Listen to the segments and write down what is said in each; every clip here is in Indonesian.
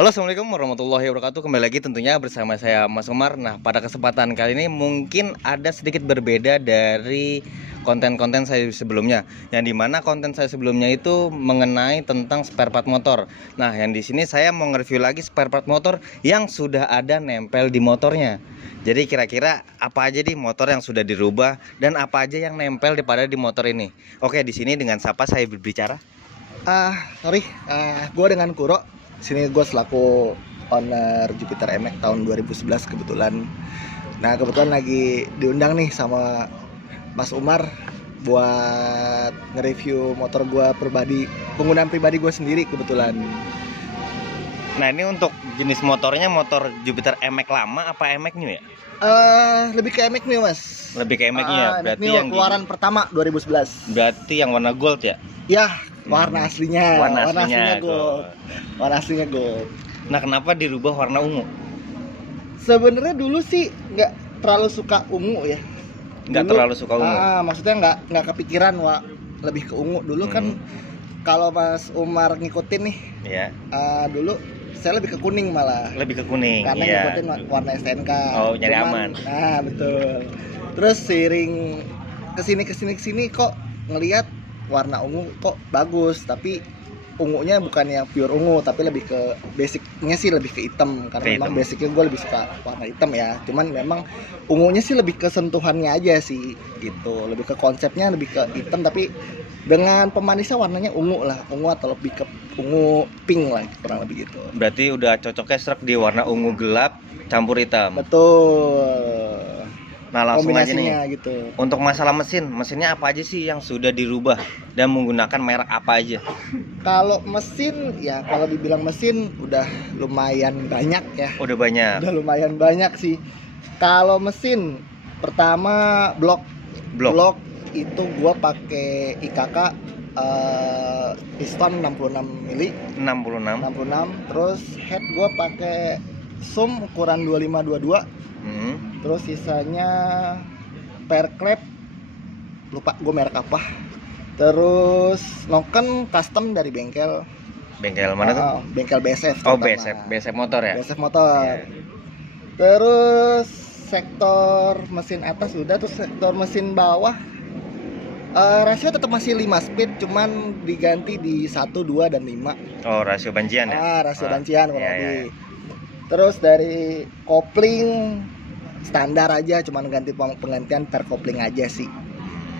Halo, assalamualaikum warahmatullahi wabarakatuh. Kembali lagi tentunya bersama saya Mas Umar. Nah, pada kesempatan kali ini mungkin ada sedikit berbeda dari konten-konten saya sebelumnya. Yang dimana konten saya sebelumnya itu mengenai tentang spare part motor. Nah, yang di sini saya mau nge-review lagi spare part motor yang sudah ada nempel di motornya. Jadi kira-kira apa aja di motor yang sudah dirubah dan apa aja yang nempel di motor ini. Oke, di sini dengan siapa saya berbicara? Gue dengan Kuro. Sini gue selaku owner Jupiter MX tahun 2011 kebetulan. Nah, kebetulan lagi diundang nih sama Mas Umar buat nge-review motor gue pribadi, penggunaan pribadi gue sendiri kebetulan. Nah, ini untuk jenis motornya motor Jupiter MX lama apa MX new ya? Lebih ke MX New, Mas. Lebih ke MX new ya? Berarti New, yang keluaran pertama 2011. Berarti yang warna gold ya? Ya, warna aslinya. Warna aslinya gold. Warna aslinya gold. Nah, kenapa dirubah warna ungu? Sebenarnya dulu sih nggak terlalu suka ungu ya. Nggak terlalu suka ungu? Maksudnya nggak kepikiran lebih ke ungu. Dulu kan kalau Mas Umar ngikutin nih, ya. Dulu saya lebih ke kuning malah. Lebih ke kuning. Karena ngikutin warna STNK. Oh, nyari aman. Nah, betul. Terus seiring kesini kok ngelihat warna ungu kok bagus, tapi ungunya bukan yang pure ungu, tapi lebih ke basicnya sih lebih ke hitam, karena memang basicnya gue lebih suka warna hitam ya. Cuman memang ungunya sih lebih ke sentuhannya aja sih gitu, lebih ke konsepnya lebih ke hitam, tapi dengan pemanisnya warnanya ungu atau lebih ke ungu pink lah, kurang lebih gitu. Berarti udah cocoknya serak di warna ungu gelap campur hitam. Betul. Nah, langsung aja nih gitu. Untuk masalah mesinnya apa aja sih yang sudah dirubah dan menggunakan merek apa aja? Kalau mesin ya, kalau dibilang mesin udah lumayan banyak ya. Udah lumayan banyak sih. Kalau mesin pertama blok itu gua pakai IKK piston 66 mili. 66. Terus head gua pakai sum ukuran 2522. Terus sisanya pair clamp, lupa gue merek apa. Terus noken custom dari bengkel mana tuh? Bengkel BSF. Oh, BSF motor ya? BSF motor. Terus sektor mesin atas udah, terus sektor mesin bawah rasio tetap masih 5 speed, cuman diganti di 1, 2, dan 5. Oh, rasio bancian ya? Rasio bancian kurang lebih. Terus dari kopling standar aja, cuman penggantian per kopling aja sih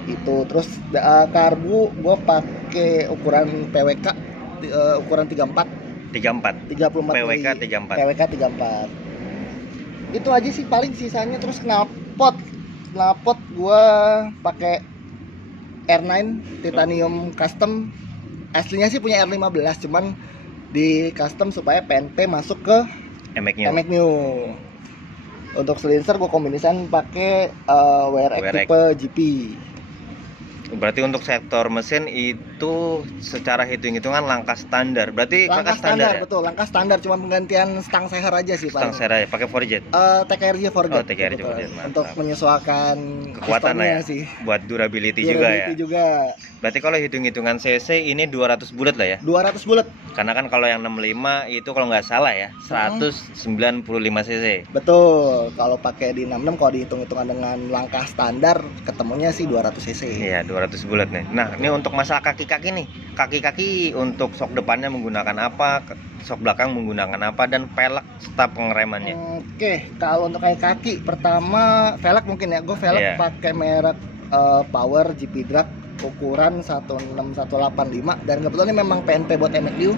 itu. Terus karbu gue pakai ukuran PWK ukuran 34 PWK 34 itu aja sih paling, sisanya. Terus knalpot gue pakai R9 titanium custom. Aslinya sih punya R15, cuman di custom supaya PNP masuk ke MX New. Untuk silencer gue kombinasikan pakai WRX tipe GP. Berarti untuk sektor mesin itu secara hitung-hitungan langkah standar. Berarti langkah standar ya? Betul, langkah standar, cuma penggantian stang seher aja sih, Pak. Stang seher aja, pakai forget. TKRJ forget. Oh, TKRJ forget. Untuk menyesuaikan kekuatan lah ya sih. Buat durability juga ya. Berarti kalau hitung-hitungan cc ini 200 bulat lah ya? 200 bulat. Karena kan kalau yang 65 itu kalau nggak salah ya 195 cc. Betul. Kalau pakai di 66, kalau dihitung-hitungan dengan langkah standar ketemunya sih 200 cc. Iya, 200 bulat nih. Nah, ini untuk masalah kaki-kaki nih. Kaki-kaki untuk sok depannya menggunakan apa, sok belakang menggunakan apa, dan velg staf pengeremannya. Oke, kalau untuk kaki pertama velg mungkin ya. Gue velg pakai merek Power GP Drag ukuran 16185, dan kebetulan ini memang PNP buat MX New.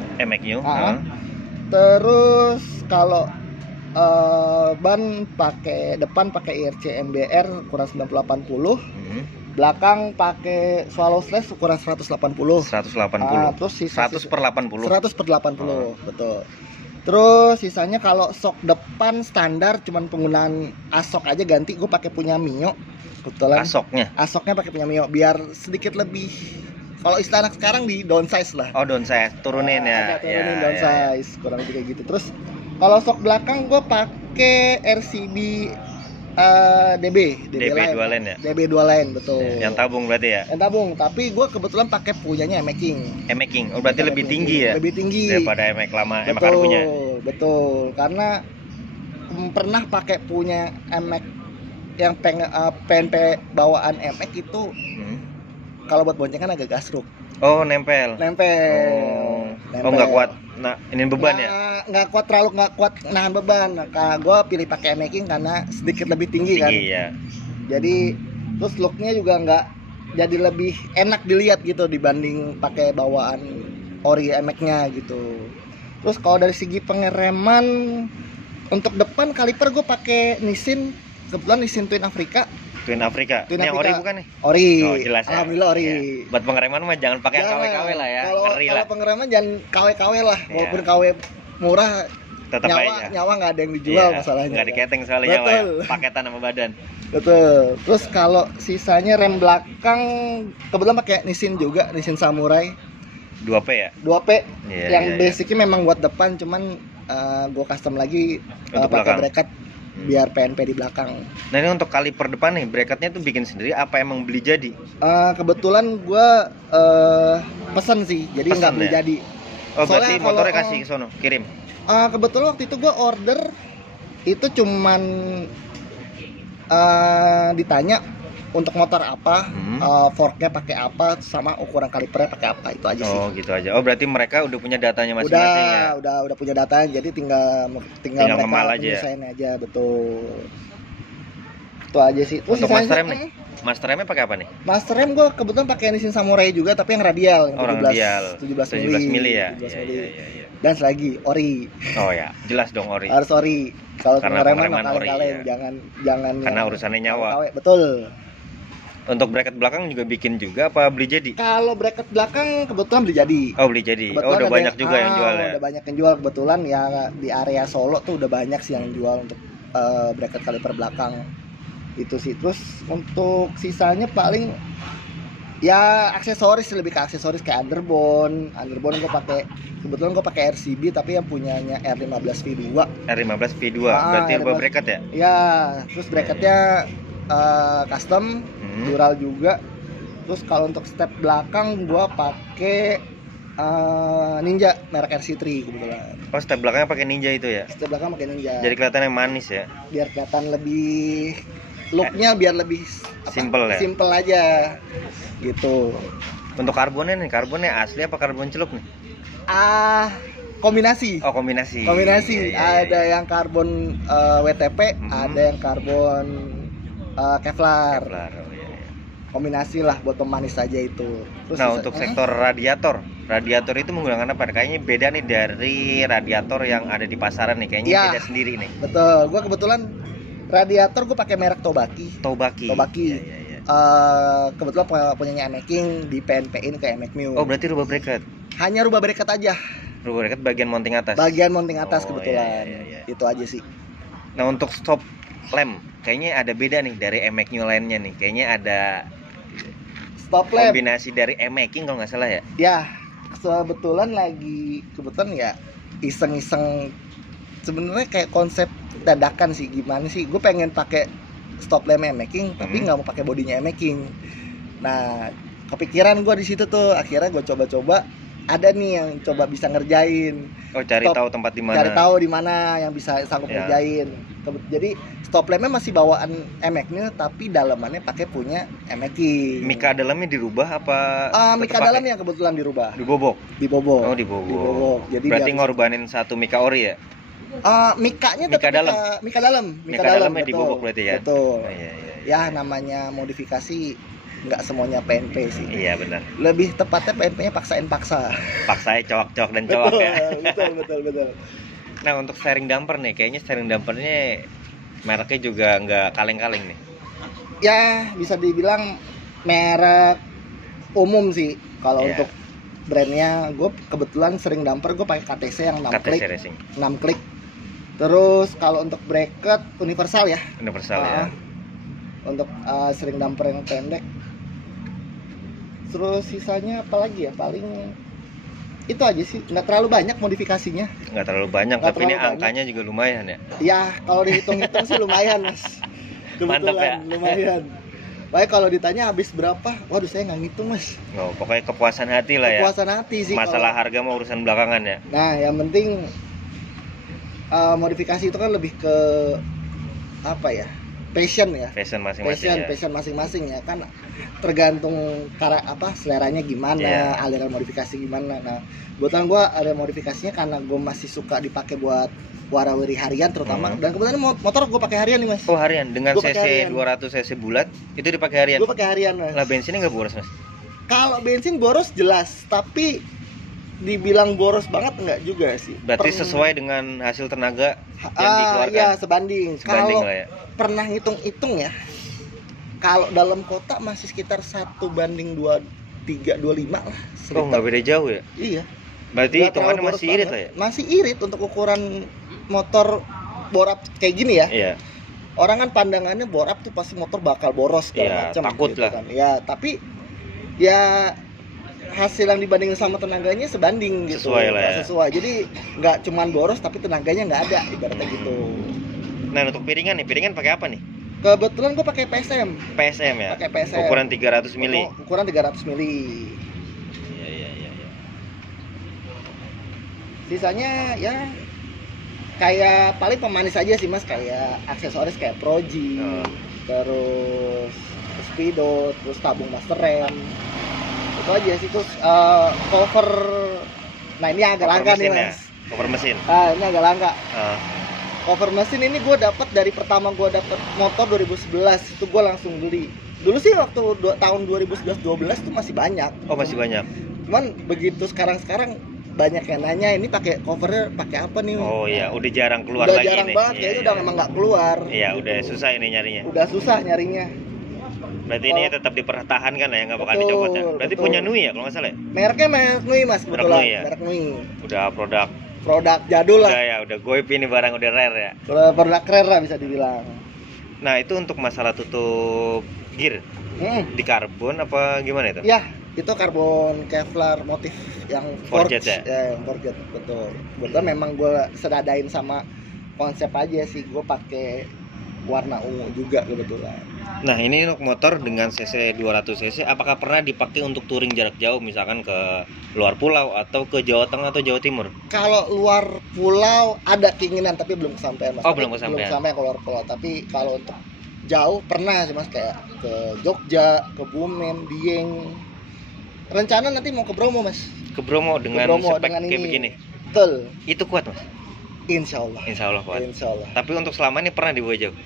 Terus kalau ban depan pakai IRC MBR ukuran 9080. Belakang pakai swallow slash ukuran 180. 180. Terus sisa 100 per 80. 100 per 80, betul. Terus sisanya kalau sok depan standar cuman penggunaan asok aja ganti, gue pakai punya Mio. Kebetulan asoknya pakai punya Mio biar sedikit lebih, kalau istilah anak sekarang di downsize lah. Oh, downsize, turunin ya. Turunin downsize, kurang lebih kayak gitu. Terus kalau sok belakang gue pakai RCB DB DB2 line ya. DB2 line, betul. Yang tabung berarti ya. Yang tabung, tapi gue kebetulan pakai punyanya Emaking. Oh, berarti lebih tinggi ya. Lebih tinggi daripada Emek lama, Emek betul, karbunya. Betul, karena pernah pakai punya Emek yang PNP bawaan Emek itu kalau buat boncengan agak gasruk. Oh, nempel. Oh, nggak kuat. Nah, ini beban ya? Nggak kuat, terlalu nggak kuat nahan beban. Nah, gue pilih pakai Emaking karena sedikit lebih tinggi kan. Iya. Jadi terus looknya juga nggak jadi lebih enak dilihat gitu dibanding pakai bawaan ori Emeknya gitu. Terus kalau dari segi pengereman untuk depan kaliper gue pakai Nissin, kebetulan Nissin Twin Africa. Twin Africa. Ini yang ori bukan nih? Ori. Oh, jelas ya. Alhamdulillah ori. Ya. Buat pengereman mah jangan pakai KW-KW lah ya. Kalau pengereman jangan KW-KW lah. Walaupun KW murah, tetap nyawa nggak ada yang dijual masalahnya. Nggak diketeng soalnya nyawa ya. Paketan sama badan. Betul. Terus kalau sisanya rem belakang kebetulan pakai Nissin juga, Nissin Samurai 2P ya? 2P. Yang basicnya memang buat depan, cuman gue custom lagi pakai bracket biar PNP di belakang. Nah, ini untuk kaliper depan nih, bracketnya tuh bikin sendiri apa emang beli jadi? Kebetulan gue pesen sih, jadi nggak beli jadi. Oh, berarti motornya kasih ke sono, kirim? Kebetulan waktu itu gue order itu cuman ditanya untuk motor apa, forknya pakai apa, sama ukuran kalipernya pakai apa, itu aja sih. Oh, gitu aja. Oh, berarti mereka udah punya datanya masing-masing ya? Udah punya data, jadi tinggal mereka desain aja, betul. Itu aja sih. Terus untuk master rem nih? Master remnya pakai apa nih? Master rem gue kebetulan pakai Nissin Samurai juga, tapi yang radial, yang 17 mili ya. Iya. Dan selagi ori. Oh ya, jelas dong ori. Harus ori. Kalau pengereman kaleng-kaleng, jangan karena urusannya nyawa. Betul. Untuk bracket belakang juga bikin juga apa beli jadi? Kalau bracket belakang kebetulan beli jadi. Oh, beli jadi. Kebetulan udah banyak juga yang jual ya. Udah banyak yang jual kebetulan ya, di area Solo tuh udah banyak sih yang jual untuk bracket kaliper belakang. Itu sih. Terus untuk sisanya paling ya aksesoris, lebih ke aksesoris kayak underbone kebetulan gue pakai RCB tapi yang punyanya R15 V2. R15 V2 berarti rubber bracket ya? Ya, terus bracketnya custom, dural juga. Terus kalau untuk step belakang gue pakai Ninja merek RC3 kebetulan. Oh, step belakangnya pakai Ninja itu ya? Step belakang pakai Ninja. Jadi kelihatannya manis ya? Biar kelihatan lebih looknya biar lebih simple aja gitu. Untuk karbonnya asli apa karbon celup nih? Kombinasi. Oh, kombinasi. Iya. Ada yang karbon WTP, ada yang karbon Kevlar. Kombinasi lah buat pemanis saja itu. Terus untuk sektor radiator itu menggunakan apa? Kayaknya beda nih dari radiator yang ada di pasaran nih, kayaknya beda sendiri nih. Betul, gue kebetulan radiator gue pakai merek Tobaki. Iya. Kebetulan punyanya Emaking, di PNP-in ke Emek Mu. Oh, berarti rubah bracket? Hanya rubah bracket aja. Rubah bracket bagian mounting atas? Bagian mounting atas kebetulan. Iya. Itu aja sih. Nah, untuk stop lamp kayaknya ada beda nih dari Emek New lainnya nih. Kayaknya ada stop lamp kombinasi dari Emaking kalau nggak salah ya? Ya, kebetulan ya iseng-iseng, sebenarnya kayak konsep dadakan sih, gimana sih, gue pengen pakai stop lamp Emaking tapi nggak mau pakai bodinya Emaking. Nah, kepikiran gue di situ tuh, akhirnya gue coba-coba, ada nih yang coba bisa ngerjain. Oh, tahu tempat di mana? Cari tahu di mana yang bisa sanggup ngerjain. Jadi stop lampnya masih bawaan Emek-nya tapi dalamannya pakai punya Emaking. Mika dalamnya dirubah apa? Mika dalamnya kebetulan dirubah. Dibobok. Oh, dibobok. Jadi berarti ngorbanin satu Mika ori ya? Mikanya tetap Mika dalam. Mika dalamnya dibobok berarti ya? Betul. Oh, iya. Ya, namanya modifikasi nggak semuanya PNP sih. Iya, benar. Lebih tepatnya PNP-nya paksain. Paksanya cowok dan cowok ya. Betul. Nah, untuk steering damper nih, kayaknya steering dampernya mereknya juga nggak kaleng-kaleng nih. Ya, bisa dibilang merek umum sih. Kalau Iya. untuk brandnya, gue kebetulan sering damper, gue pakai KTC yang 6 KTC klik. Racing 6 klik. Terus kalau untuk bracket universal ya. universal ya. Untuk sering damper yang pendek. Terus sisanya apa lagi ya? Paling itu aja sih, nggak terlalu banyak modifikasinya. Nggak terlalu banyak, Nggak tapi ini terlalu angkanya juga lumayan ya. Ya kalau dihitung-hitung sih lumayan mas. Mantap ya. Lumayan. Baik kalau ditanya habis berapa, waduh saya nggak ngitung mas. Oh, pokoknya kepuasan hati lah ya. Kepuasan hati sih. Masalah harga mah urusan belakangan ya. Nah yang penting modifikasi itu kan lebih ke apa ya? Passion ya. Fashion masing-masing ya. Passion masing-masing ya kan, tergantung seleranya gimana, Iya. aliran modifikasi gimana. Nah kebetulan gue ada modifikasinya karena gue masih suka dipakai buat warawiri harian terutama. Dan kebetulan motor gue pakai harian nih mas. Oh harian dengan Gua pakai cc harian. 200 cc bulat itu dipakai harian. Gue pakai harian mas. Lah bensinnya nggak boros mas? Kalau bensin boros jelas, tapi dibilang boros banget enggak juga sih. Berarti sesuai dengan hasil tenaga yang dikeluarkan. Iya sebanding. Sebanding Kalau lah ya. pernah ngitung-hitung ya, kalau dalam kota masih sekitar 1:23-25 lah. Oh sekitar. nggak beda jauh ya? Iya. Berarti Nggak hitungannya terlalu boros masih irit banget. lah ya? Masih irit untuk ukuran motor borap kayak gini ya. Iya. Orang kan pandangannya borap tuh pasti motor bakal boros Iya, segala macam takut lah. kan. Ya, tapi ya hasil yang dibanding sama tenaganya sebanding gitu. Sesuai lah Nggak ya. sesuai. Jadi nggak cuman boros tapi tenaganya nggak ada ibaratnya gitu. Nah untuk piringan nih, piringan pakai apa nih? Kebetulan gue pakai PSM. PSM ya? Pakai PSM. Ukuran 300 mili. Ukuran 300 mili. Iya iya iya. Sisanya ya kayak paling pemanis aja sih mas, kayak aksesoris kayak Proji, Oh. terus Speedo, terus tabung master rem, itu aja sih. Terus cover, nah ini agak Cover langka nih mesin ya? mas. Cover mesin. Ini agak langka. Ah, Cover mesin ini gue dapat dari pertama gue dapat motor 2011, itu gue langsung beli. Dulu sih waktu tahun 2011-12 tuh masih banyak. oh masih banyak. Cuman begitu sekarang banyak yang nanya ini pakai covernya pakai apa nih? Oh iya, udah jarang keluar Udah lagi jarang nih. banget, Iya, kayaknya iya. udah memang nggak keluar. Iya, udah susah ini nyarinya. Udah susah nyarinya. Berarti ini tetap dipertahankan lah ya, nggak bakal Betul, dicopot ya. Berarti betul. punya Nui ya kalau nggak salah ya? Mereknya merek Nui mas, kebetulan. Nui ya? Merek Nui. Udah Produk jadul lah. udah ya, udah goib ini barang udah rare ya. Produk keren lah bisa dibilang. Nah itu untuk masalah tutup gear di karbon apa gimana itu? Ya, itu karbon Kevlar motif yang Forged forged, ya? yang forged, betul. Kebetulan memang gue sedadain sama konsep aja sih, gue pakai warna ungu juga kebetulan. Nah ini untuk motor dengan cc 200 cc apakah pernah dipakai untuk touring jarak jauh misalkan ke luar pulau atau ke Jawa Tengah atau Jawa Timur? Kalau luar pulau ada keinginan tapi belum kesampaian mas. Oh, belum kesampaian. Belum sampai ke luar pulau, tapi kalau untuk jauh pernah sih mas, kayak ke Jogja, ke Bumen, Dieng. Rencana nanti mau ke Bromo mas. Ke Bromo dengan Ke Bromo spek dengan kayak ini. begini? Betul. Itu kuat mas? Insya Allah. Insya Allah kuat. Insya Allah. Tapi untuk selama ini pernah dibawa jauh?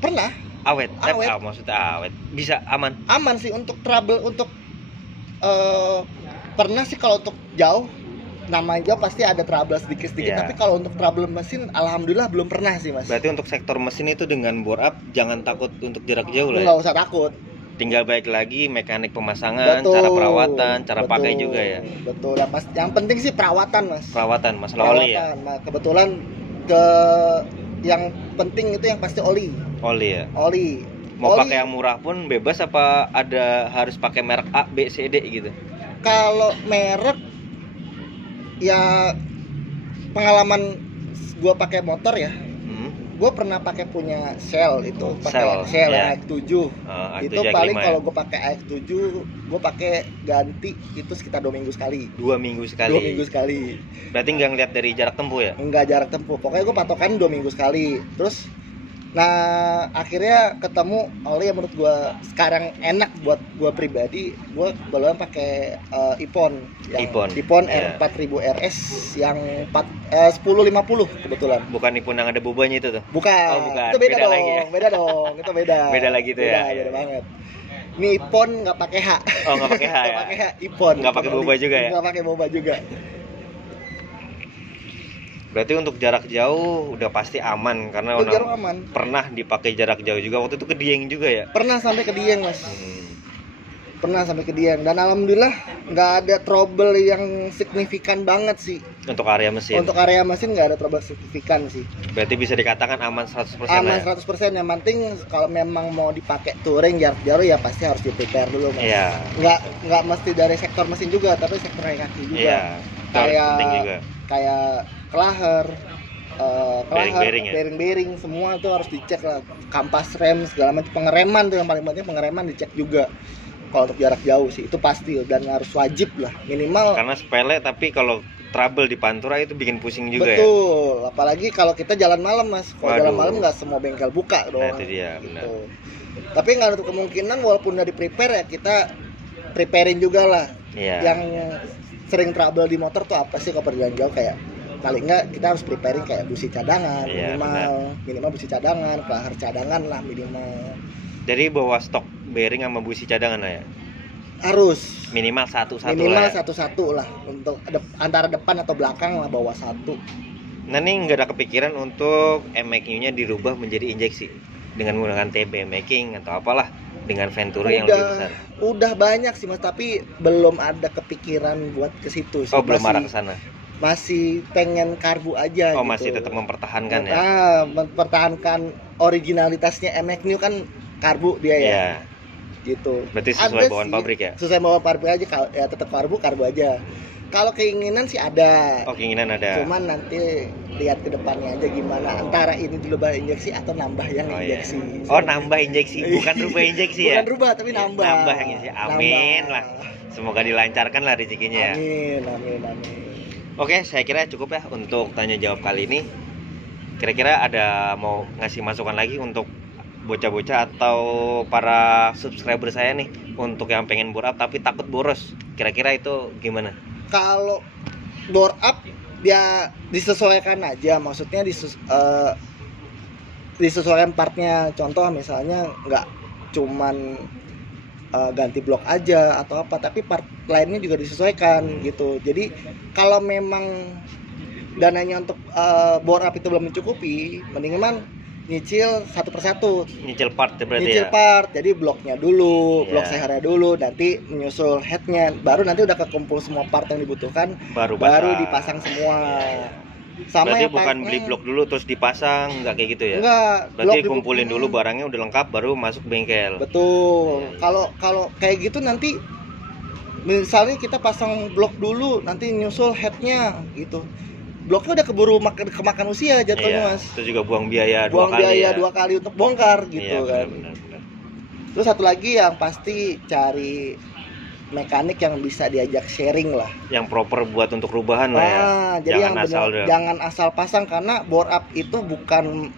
Pernah. Awet? Awet. Maksudnya awet? Bisa aman? Aman sih untuk trouble, untuk pernah sih kalau untuk jauh. Namanya pasti ada trouble sedikit-sedikit, Iya. tapi kalau untuk trouble mesin alhamdulillah belum pernah sih mas. Berarti untuk sektor mesin itu dengan bore up jangan takut untuk jarak jauh lah ya? Nggak usah takut. Tinggal balik lagi mekanik pemasangan, cara perawatan, cara pakai juga ya. Betul. Yang penting sih perawatan mas. Perawatan, masalah oli ya? Nah, kebetulan ke yang penting itu yang pasti oli. Oli ya? Oli. Mau Oli, pakai yang murah pun bebas apa ada harus pakai merek A, B, C, D gitu? kalau merek ya, pengalaman gua pakai motor ya, gue pernah pakai punya Shell itu, pakai Shell ya. AX7. Itu AX7 paling X5 kalau ya? gue pakai AX7 gue pakai ganti itu sekitar 2 minggu sekali. 2 minggu sekali. 2 minggu sekali. Berarti nggak ngeliat dari jarak tempuh ya? Enggak jarak tempuh. Pokoknya gue patokan 2 minggu sekali. Terus nah akhirnya ketemu oli yang menurut gue sekarang enak buat gue pribadi. Gue belum pakai Ipon. Ipon ya. R4000 RS yang 1050 kebetulan. Bukan Ipon yang ada bobanya itu tuh? Bukan. Oh, bukan. Itu beda, dong. lagi ya? Beda dong. Itu beda. Beda lagi tuh ya? Beda banget. Ini Ipon nggak pakai H. Oh nggak pakai H ya? Nggak pakai H. Ipon. Nggak pakai boba juga ya? Nggak pakai boba juga. Berarti untuk jarak jauh udah pasti aman karena Itu jarak aman. pernah dipakai jarak jauh juga waktu itu ke Dieng juga ya? Pernah sampai ke Dieng mas. Pernah sampai ke Dieng dan alhamdulillah nggak ada trouble yang signifikan banget sih. Untuk area mesin. Untuk area mesin nggak ada trouble signifikan sih. Berarti bisa dikatakan aman 100% Aman ya? 100%. Yang penting kalau memang mau dipakai touring jarak jauh ya pasti harus di prepare dulu Mas. Iya. Nggak mesti dari sektor mesin juga, tapi sektor kaki juga. Iya. Kayak Penting juga. kayak klaher, Bearing-bearing ya? bearing semua itu harus dicek lah. Kampas rem segala macam, pengereman tuh yang paling penting, pengereman dicek juga. Kalau untuk jarak jauh sih itu pasti dan harus wajib lah minimal. Karena sepele tapi kalau trouble di Pantura itu bikin pusing juga. Betul, apalagi kalau kita jalan malam Mas. Kalau jalan Waduh. malam nggak semua bengkel buka dong. Nah, itu dia, benar. Gitu. Tapi nggak ada kemungkinan walaupun udah di prepare ya kita preparein juga lah. Iya. Yang sering trouble di motor tuh apa sih kalau perjalanan jauh, kayak paling nggak kita harus preparein kayak busi cadangan Iya, minimal busi cadangan, klaher cadangan lah minimal. Jadi bawa stok bearing sama busi cadangan lah ya. Harus Minimal satu-satu minimal lah ya. satu-satu lah untuk antara depan atau belakang lah bawa satu. Nah, ini nggak ada kepikiran untuk MX-nya dirubah menjadi injeksi dengan menggunakan TB making atau apalah dengan Venturi yang lebih besar. Udah banyak sih Mas, tapi belum ada kepikiran buat ke situ sih. Oh, belum arah ke sana. Masih pengen karbu aja Oh, gitu. masih tetap mempertahankan ya. Mempertahankan originalitasnya MX New kan karbu dia ya. Iya. Gitu. Berarti sesuai Ada bawaan sih, pabrik ya. Sesuai bawaan pabrik aja, ya tetap karbu aja. Kalau keinginan sih ada. Oh, keinginan ada. Cuman nanti lihat ke depannya aja gimana, antara ini dulu injeksi atau nambah yang Oh, iya. injeksi. Oh, nambah injeksi, bukan rubah injeksi ya. Bukan rubah tapi nambah. Nambah yang injeksi. Amin Nambah. lah. Semoga dilancarkan lah rezekinya ya. Amin. Oke, saya kira cukup ya untuk tanya jawab kali ini. Kira-kira ada mau ngasih masukan lagi untuk bocah-bocah atau para subscriber saya nih untuk yang pengen bore up tapi takut boros. Kira-kira itu gimana? Kalau bore up dia disesuaikan aja, maksudnya disesuaikan partnya. Contoh misalnya nggak cuman ganti blok aja atau apa, tapi part lainnya juga disesuaikan gitu. Jadi kalau memang dananya untuk bore up itu belum mencukupi, mendingan nyicil satu persatu. Nyicil part berarti Nyicil ya. part, jadi bloknya dulu, blok Ya. sehernya dulu, nanti menyusul headnya, baru nanti udah kekumpul semua part yang dibutuhkan, Baru dipasang semua. Sama Berarti yang bukan beli blok dulu terus dipasang, nggak kayak gitu ya? Enggak, Berarti blok kumpulin dulu barangnya udah lengkap baru masuk bengkel. Betul. Kalau kayak gitu nanti misalnya kita pasang blok dulu, nanti nyusul headnya gitu. Bloknya udah keburu kemakan usia jatuhnya Iya, Mas. itu juga buang biaya Buang dua kali biaya ya. 2 kali untuk bongkar gitu Iya, kan. benar. Terus satu lagi yang pasti cari mekanik yang bisa diajak sharing lah. Yang proper buat untuk rubahan lah ya. Jadi Jangan yang asal bener, deh. jangan asal pasang, karena bore up itu bukan,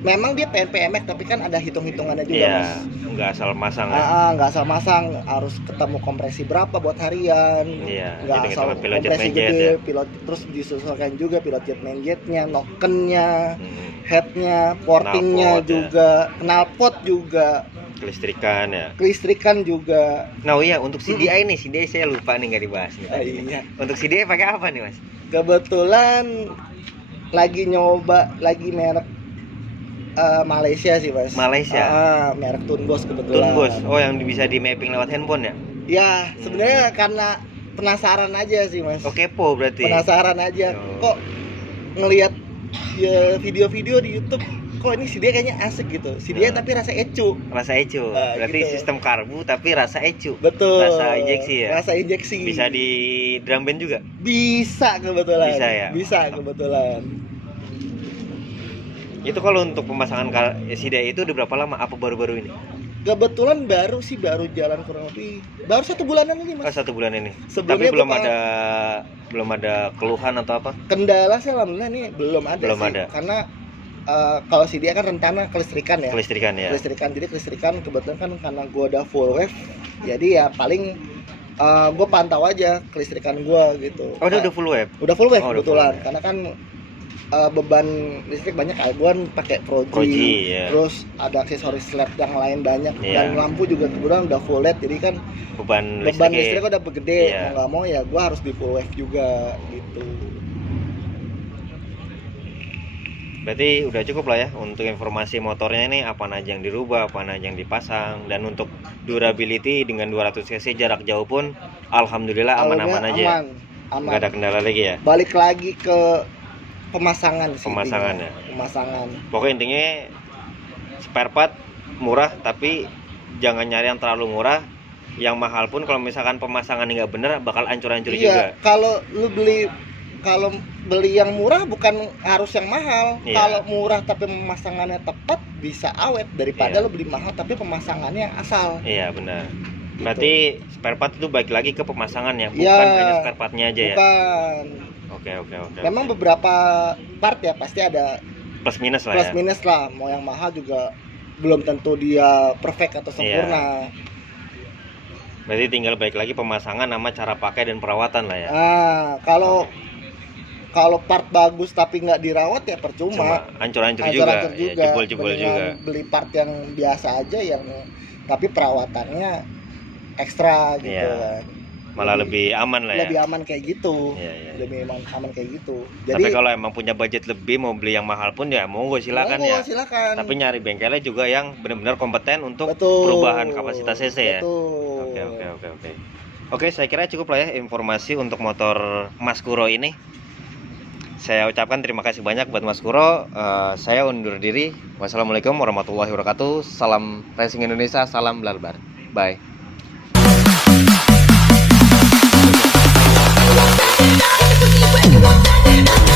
memang dia PNPMX tapi kan ada hitung-hitungannya juga Iya, Mas. nggak asal masang ya. Nggak asal masang, harus ketemu kompresi berapa buat harian. Iya, Nggak hitung-hitungan asal pilot jet kompresi main jet gede, ya. pilot terus disesuaikan juga pilot jet main jetnya, nokennya, Hmm, headnya, portingnya Knalpot, ya. juga, knalpot juga, kelistrikan ya. kelistrikan juga. Nah, oh iya, untuk CDI nih, CDI saya lupa nih nggak dibahas nih tadi. Iya. Untuk CDI pakai apa nih, Mas? Kebetulan lagi nyoba lagi merek Malaysia sih Mas. Malaysia. Merek Tunbos kebetulan. Tunbos. Oh, yang bisa di mapping lewat handphone ya? Ya sebenarnya karena penasaran aja sih Mas. Oh, kepo berarti. Penasaran aja. Oh. Kok ngelihat ya video-video di YouTube, kok ini si dia kayaknya asik gitu. Si dia Nah. tapi rasa ecu. Rasa ecu. Berarti Gitu. sistem karbu tapi rasa ecu. Betul. Rasa injeksi ya? Rasa injeksi. Bisa di drum band juga? Bisa kebetulan. Bisa ya? Bisa kebetulan. Itu kalau untuk pemasangan CDI itu udah berapa lama? Apa baru-baru ini? Kebetulan baru jalan kurang lebih baru 1 bulanan ini Oh, Mas. 1 bulan ini. Sebelumnya Tapi belum ada keluhan atau apa? Kendala sih alhamdulillah nih belum ada Belum sih. ada. Karena kalau si dia kan rentana kelistrikan ya. Kelistrikan ya. Jadi kelistrikan kebetulan kan karena gua udah full wave, jadi ya paling gua pantau aja kelistrikan gua gitu. Oh, udah full web. Udah full wave Oh, udah kebetulan full wave. karena kan beban listrik banyak, gua pakai Proji, Proji, ya. terus ada aksesoris LED yang lain banyak, Iya. dan lampu juga kebetulan udah full LED, jadi kan Beban beban listriknya. listrik udah gede, Iya. mau nggak mau ya gua harus di full wave juga gitu. Berarti udah cukup lah ya untuk informasi motornya ini apa aja yang dirubah, apa aja yang dipasang, dan untuk durability dengan 200 cc jarak jauh pun alhamdulillah aman-aman aja ya. Aman. Nggak ada kendala lagi ya. Balik lagi ke pemasangan sih. Pemasangan intinya. ya. Pemasangan. Pokoknya intinya spare part murah, tapi jangan nyari yang terlalu murah. Yang mahal pun kalau misalkan pemasangan nggak bener bakal hancur-hancur juga. Iya, kalau beli yang murah bukan harus yang mahal. Iya. Kalau murah tapi pemasangannya tepat bisa awet daripada Iya. lo beli mahal tapi pemasangannya asal. Iya benar. Gitu. Berarti spare part itu balik lagi ke pemasangannya, bukan Iya. hanya spare partnya aja ya. Bukan. Oke. Memang beberapa part ya pasti ada Plus minus lah plus ya. minus lah. Mau yang mahal juga belum tentu dia perfect atau sempurna. Berarti tinggal balik lagi pemasangan sama cara pakai dan perawatan lah ya. Nah, kalau part bagus tapi nggak dirawat ya percuma. Cuma hancur-hancur juga, ya, jebol-jebol Mendingan juga. beli part yang biasa aja yang tapi perawatannya ekstra gitu Iya. kan. Malah lebih aman lah ya. Lebih aman kayak gitu. Iya. Lebih aman kayak gitu. Tapi Jadi kalau emang punya budget lebih mau beli yang mahal pun ya monggo silakan monggo, ya. silakan. Tapi nyari bengkelnya juga yang benar-benar kompeten untuk Betul. perubahan kapasitas cc ya. Betul. Oke. Oke, saya kira cukup lah ya informasi untuk motor Mas Kuro ini. Saya ucapkan terima kasih banyak buat Mas Kuro. Saya undur diri. Wassalamualaikum warahmatullahi wabarakatuh. Salam Racing Indonesia, salam Larbar. Bye. We're